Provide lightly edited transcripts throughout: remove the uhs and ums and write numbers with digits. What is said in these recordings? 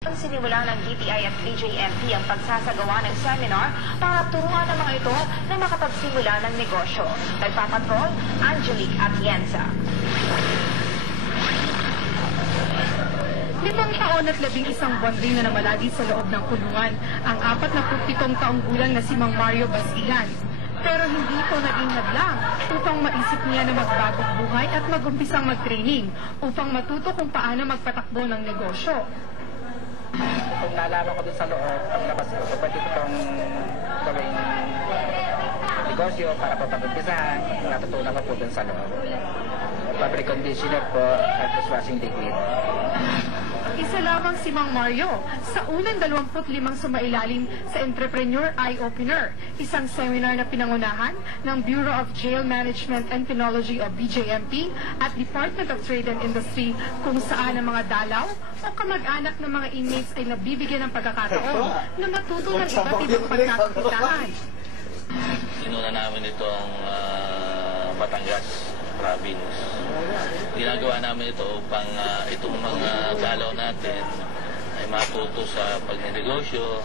Sinimula ng DTI at BJMP ang pagsasagawa ng seminar para turuan ang mga ito na makapagsimula ng negosyo. Nagpapatrol, Angelique Atienza. 5 taon at 11 buwan rin na namalagi sa loob ng kulungan ang 47 taong gulang na si Mang Mario Bastigan. Pero hindi ito naging hadlang upang maisip niya na magbagong buhay at mag-umpisang mag-training upang matuto kung paano magpatakbo ng negosyo. Kung nalaman ko doon sa loob, paglabas ko, pwede ko itong gawing negosyo para po pag-umpisahan, natutunan ko po doon sa loob. Fabric conditioner po at dishwashing liquid. Isa lamang si Mang Mario sa unang 25 sumailalim sa Entrepreneur Eye Opener, isang seminar na pinangunahan ng Bureau of Jail Management and Penology o BJMP at Department of Trade and Industry, kung saan ang mga dalaw o kamag-anak ng mga inmates ay nabibigyan ng pagkakataon na matuto ng iba't ibang pagkakakitaan. Inuna namin itong Batangas province. Ginagawa namin ito upang itong mga dalaw natin ay matuto sa pagnenegosyo,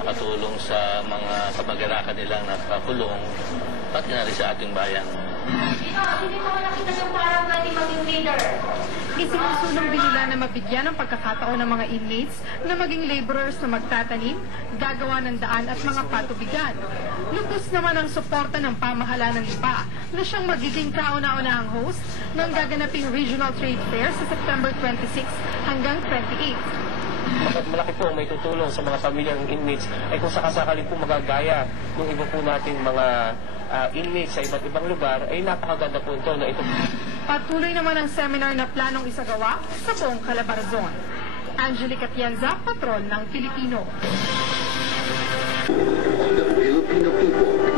makatulong sa mga kamag-anakan nilang nakakulong, pati na rin sa ating bayan. Hindi ko nakita yung parang natin maging leader. Isinusulong din nila na mabigyan ng pagkakataon ng mga inmates na maging laborers na magtatanim, gagawa ng daan at mga patubigan. Lubos naman ang suporta ng pamahalaan ng iba na siyang magiging kauna-unahang host ng gaganaping Regional Trade Fair sa September 26 hanggang 28. Malaki po may tutulong sa mga pamilya ng inmates ay kung sakasakali po magagaya ng iba po nating mga inmates sa iba't ibang lugar ay napakaganda po ito na ito. Patuloy naman ang seminar na planong isagawa sa buong Calabarzon. Angelique Atienza, Patrol ng Pilipino. On the Filipino people.